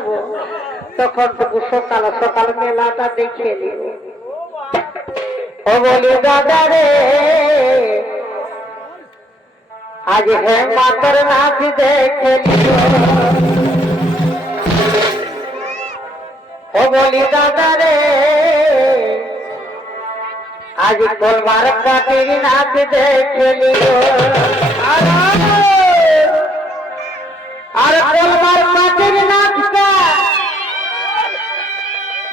যাব তখন টুকু সকাল সকাল মেলাটা দেখে নিব ও দাদা রে আজ হে মাতর নাচ দেখে ও বলি, দাদা রে আজ কলমার কাটির নাচ দেখে আর কলমার কাটির নাচটা যেমন এই বড় বাঁধে, কাটিটা, এগো খোল বাচ্চা না বুয়াজ বাচ্চা গো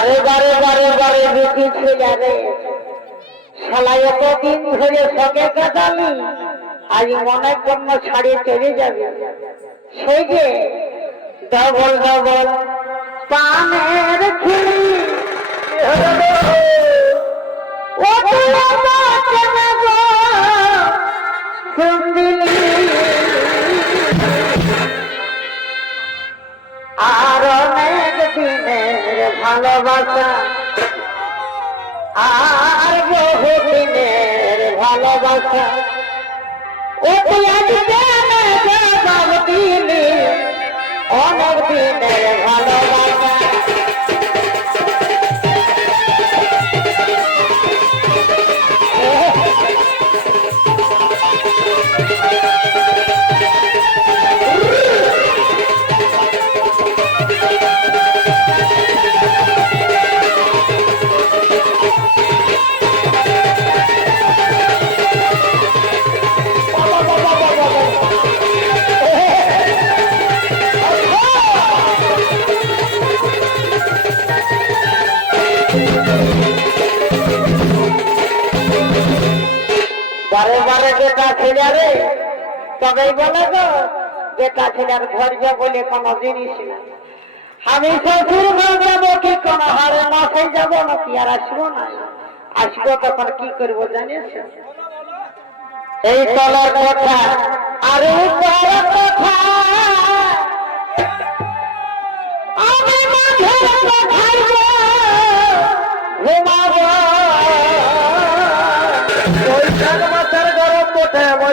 বারে বারে বারে বারে রুটি ছিল রে শালাই দিন ধরে সকে কাটালি আজ মনে কর্ম ছাড়িয়ে চলে যাবে। সেই যে ডবল ডবল পানের খিলি ও বাঁচে ভালোবাসা। আর বহু দিনের ভালোবাসা। ও তুই অনেক দিনের ভালোবাসা। তবেই বলে গো বেটা ছেলের ধৈর্য বলে কোনো জিনিস না আমি শ্বশুর ঘর যাব কি কোনো হারে মাসে যাব নাকি আর আসব না? আসব তখন কি করব জানিস এই তলার কথা, আর উপর কথা। আমি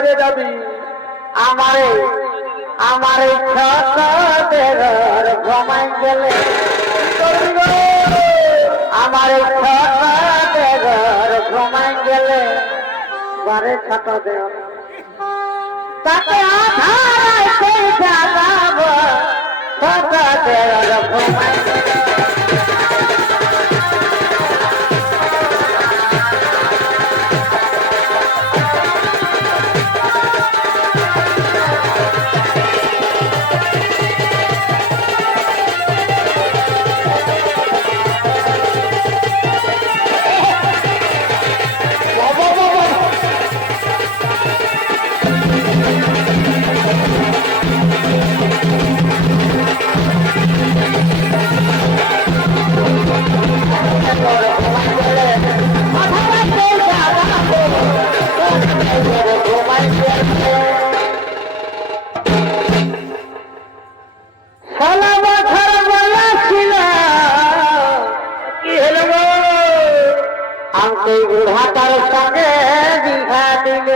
মরে যাবি? আমারে, আমার ঘুমাই গেলে। আমার ঘুমাই গেলে। দেহ তাতে আধার সেই ঘুমাই গেলে। আমাকে বুড়াটার সঙ্গে বিঘা দিল।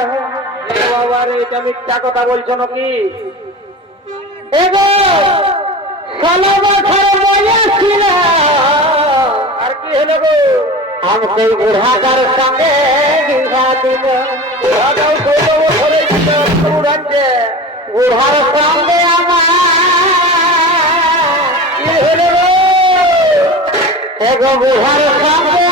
বাবা রে এটা মিথ্যা কথা বলছো নাকি? ষোলো বছর বয়স ছিল। আর কি হলো গো? আমাকে বুড়াটার সঙ্গে বিঘা দিল। দাদাও ষোলো বছরে ছিল উড়াচ্ছে বুড়ার সঙ্গে আমার কি হলো গো? এগো বুড়ার সঙ্গে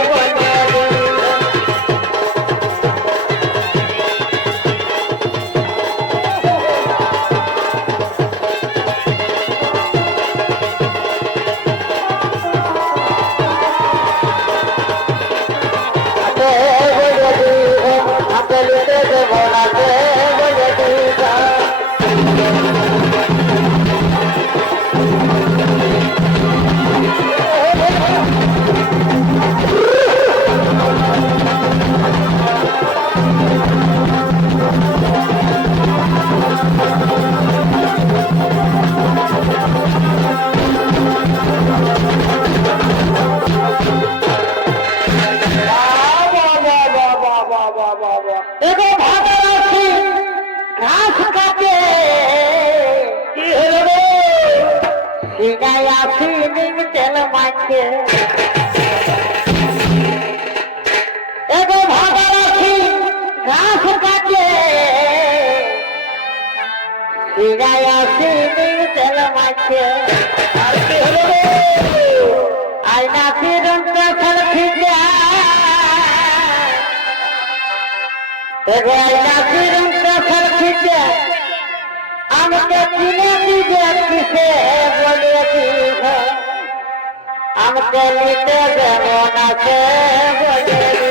এগো ভাগরথী ঘাস কাটে, কি হলো গো? সিগায় আসি, নিম তেল মাখে এগো ভাগরথী ঘাস কাটে হলো গো? আয়না আমাকে চিনে দিবে কিসে বলে আমাকে নিতে যেমন আছে বলে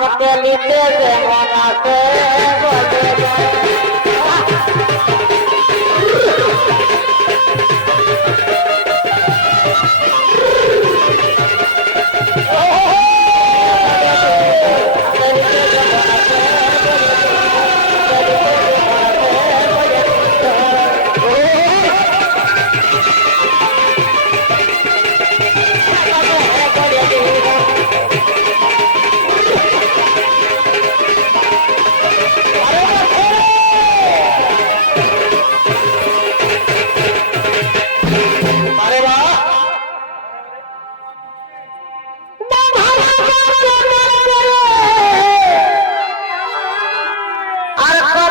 আমাকে নিতে যেমন আছে।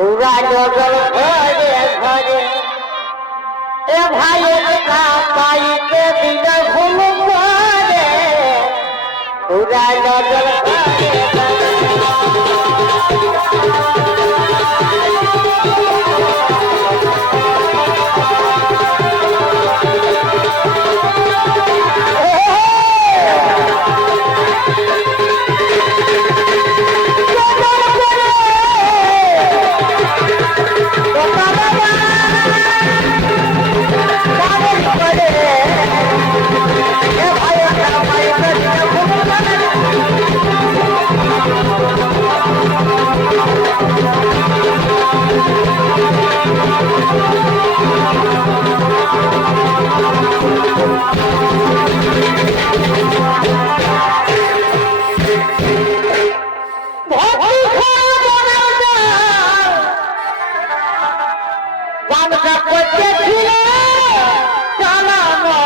পুরা নজর ঘরে ঘরে এ ভাই একটা পাইতে দিন ঘুম করে পুরা জগল ঘরে ঘরে গানটা করতে ছিল। চালানো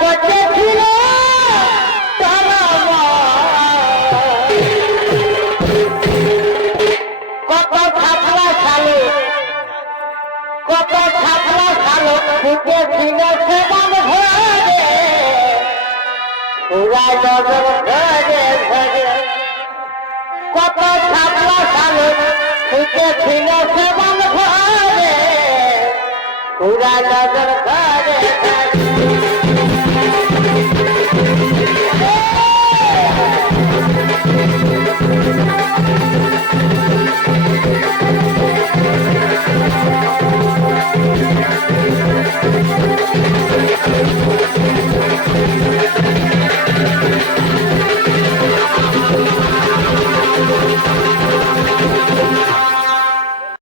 করতে চালানো কত ছাপলা খালো ফুটে ছিল সেবান ঘরে কত ছাপলা খালো ফুটে ছিল সেবান ঘরে পুরা নজর ঘরে।